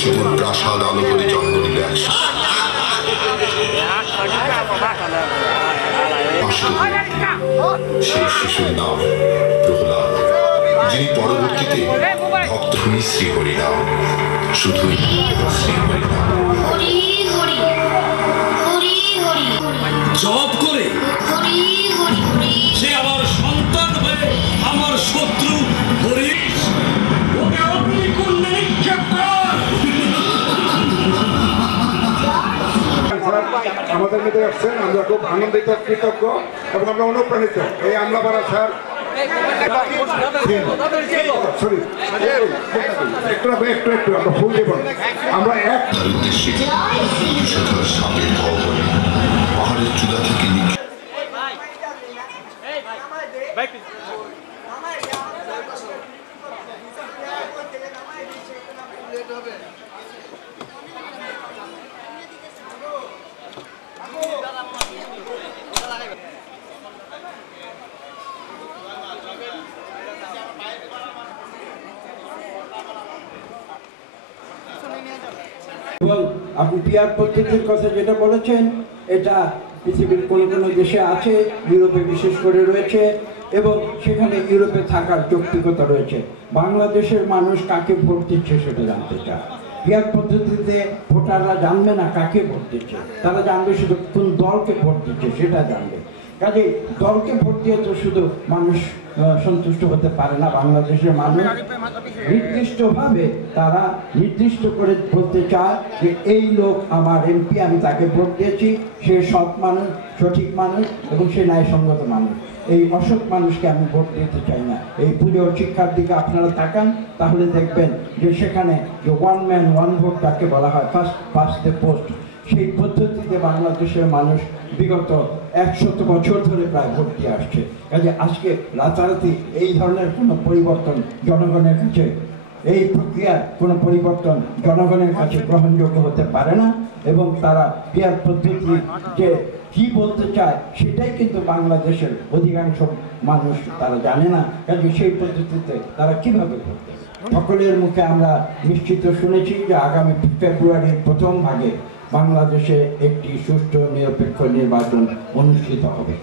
বাসীপুর প্রাসাদ আলো করে জন্ম নিল সেই শিশুর নাম প্রহ্লাদ, যিনি পরবর্তীতে ভক্ত শ্রী হরিনাম, শুধুই শ্রী হরিনাম জপ করে সে আমার সন্তান হয়ে আমার শত্রু হরিশ ওকে অগ্নিকুণ্ডে নিক্ষেপ কর। আমাদের মধ্যে আসছেন, আমরা খুব আনন্দিত, কৃতজ্ঞ এবং আমরা অনুপ্রাণিত। এই আমলাপাড়া স্যার একটু আমরা ফুল দেব, আমরা এক উদ্দেশ্যে সাপের ভবনে পাহাড়ের চূড়া থেকে এবং আপনি পিয়ার পদ্ধতির কথা যেটা বলেছেন, এটা পৃথিবীর কোনো কোনো দেশে আছে, ইউরোপে বিশেষ করে রয়েছে এবং সেখানে ইউরোপে থাকার যৌক্তিকতা রয়েছে। বাংলাদেশের মানুষ কাকে ভোট দিচ্ছে সেটা জানতে চায়। পিয়ার পদ্ধতিতে ভোটাররা জানবে না কাকে ভোট দিচ্ছে, তারা জানবে শুধু কোন দলকে ভোট দিচ্ছে সেটা জানবে। কাজে দলকে ভোট দিয়ে তো শুধু মানুষ সন্তুষ্ট হতে পারে না। বাংলাদেশের মানুষ নির্দিষ্টভাবে তারা নির্দিষ্ট করে বলতে চায় যে এই লোক আমার এমপি, আমি তাকে ভোট দিয়েছি, সে সৎ মানুষ, সঠিক মানুষ এবং সে ন্যায়সঙ্গত মানুষ। এই অসৎ মানুষকে আমি ভোট দিতে চাই না। এই পুজো শিক্ষার দিকে আপনারা তাকান, তাহলে দেখবেন যে সেখানে যে ওয়ান ম্যান ওয়ান ভোট যাকে বলা হয়, ফার্স্ট পাস্ট দ্য পোস্ট, সেই পদ্ধতিতে বাংলাদেশের মানুষ বিগত 100 বছর ধরে প্রায় ভোট দিয়ে আসছে। কাজে আজকে রাতারাতি এই ধরনের কোনো পরিবর্তন জনগণের কাছে, এই প্রক্রিয়ার কোনো পরিবর্তন জনগণের কাছে গ্রহণযোগ্য হতে পারে না এবং তারা পিয়ার পদ্ধতি যে কি বলতে চায় সেটাই কিন্তু বাংলাদেশের অধিকাংশ মানুষ তারা জানে না। কাজে সেই পদ্ধতিতে তারা কিভাবে করবে? সকলের মুখে আমরা নিশ্চিত শুনেছি যে আগামী ফেব্রুয়ারির প্রথম ভাগে বাংলাদেশে একটি সুষ্ঠু নিরপেক্ষ নির্বাচন অনুষ্ঠিত হবে।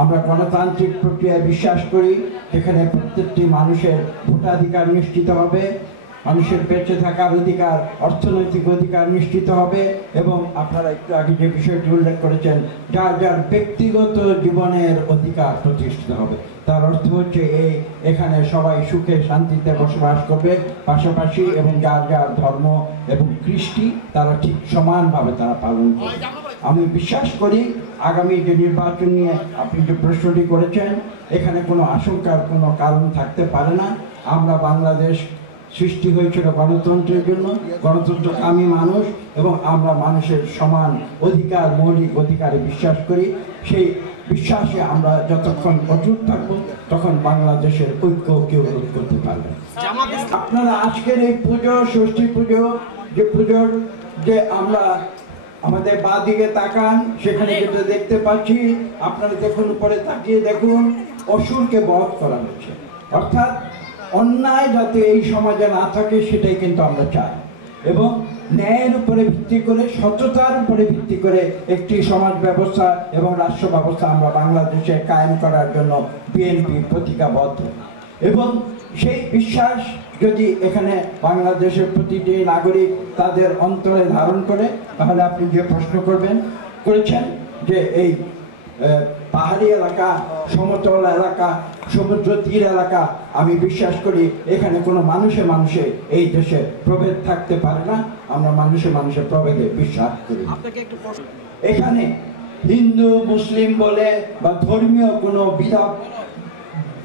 আমরা গণতান্ত্রিক প্রক্রিয়ায় বিশ্বাস করি, সেখানে প্রত্যেকটি মানুষের ভোটাধিকার নিশ্চিত হবে, মানুষের বেঁচে থাকার অধিকার, অর্থনৈতিক অধিকার নিশ্চিত হবে এবং আপনারা একটু আগে যে বিষয়টি উল্লেখ করেছেন, যার যার ব্যক্তিগত জীবনের অধিকার প্রতিষ্ঠিত হবে। তার অর্থ হচ্ছে এখানে সবাই সুখে শান্তিতে বসবাস করবে পাশাপাশি এবং যার যার ধর্ম এবং কৃষ্টি তারা ঠিক সমানভাবে তারা পালন করবে। আমি বিশ্বাস করি আগামী যে নির্বাচন নিয়ে আপনি যে প্রশ্নটি করেছেন, এখানে কোনো আশঙ্কার কোনো কারণ থাকতে পারে না। আমরা বাংলাদেশ সৃষ্টি হয়েছিল গণতন্ত্রের জন্য, গণতন্ত্রকামী মানুষ এবং আমরা মানুষের সমান অধিকার, মৌলিক অধিকারে বিশ্বাস করি। সেই বিশ্বাসে আমরা যতক্ষণ অটুট থাকবো তখন বাংলাদেশের ঐক্য কেউ রোধ করতে পারবে। আপনারা আজকের এই পুজো, ষষ্ঠী পুজো, যে পুজোর যে আমরা আমাদের বাঁ দিকে তাকান, সেখানে যেটা দেখতে পাচ্ছি, আপনারা দেখুন, উপরে তাকিয়ে দেখুন, অসুরকে বধ করা হচ্ছে। অর্থাৎ অন্যায় যাতে এই সমাজে না থাকে সেটাই কিন্তু আমরা চাই এবং ন্যায়ের উপরে ভিত্তি করে, সততার উপরে ভিত্তি করে একটি সমাজ ব্যবস্থা এবং রাষ্ট্র ব্যবস্থা আমরা বাংলাদেশে কায়েম করার জন্য বিএনপি প্রতিজ্ঞাবদ্ধ এবং সেই বিশ্বাস যদি এখানে বাংলাদেশের প্রতিটি নাগরিক তাদের অন্তরে ধারণ করে, তাহলে আপনি যে প্রশ্ন করেছেন যে এই পাহাড়ি এলাকা, সমতল এলাকা, সমুদ্র তীর এলাকা, আমি বিশ্বাস করি এখানে কোনো মানুষে মানুষে এই দেশে প্রভেদ থাকতে পারে না। আমরা মানুষে মানুষের প্রভেদে বিশ্বাস করি। এখানে হিন্দু মুসলিম বলে বা ধর্মীয় কোনো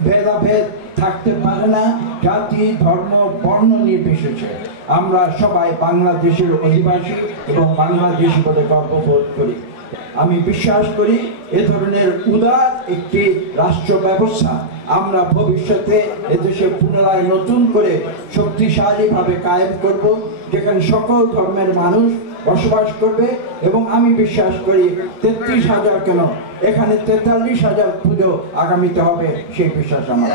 ভেদাভেদ থাকতে পারে না। জাতি, ধর্ম, বর্ণ নির্বিশেষে আমরা সবাই বাংলাদেশের অধিবাসী এবং বাংলাদেশী বলে গর্ববোধ করি। আমি বিশ্বাস করি এ ধরনের উদার একটি রাষ্ট্র ব্যবস্থা আমরা ভবিষ্যতে এদেশে পুনরায় নতুন করে শক্তিশালীভাবে কায়েম করব, যেখানে সকল ধর্মের মানুষ বসবাস করবে এবং আমি বিশ্বাস করি 33,000 কেন, এখানে 43,000 পুজো আগামীতে হবে, সেই বিশ্বাস আমার।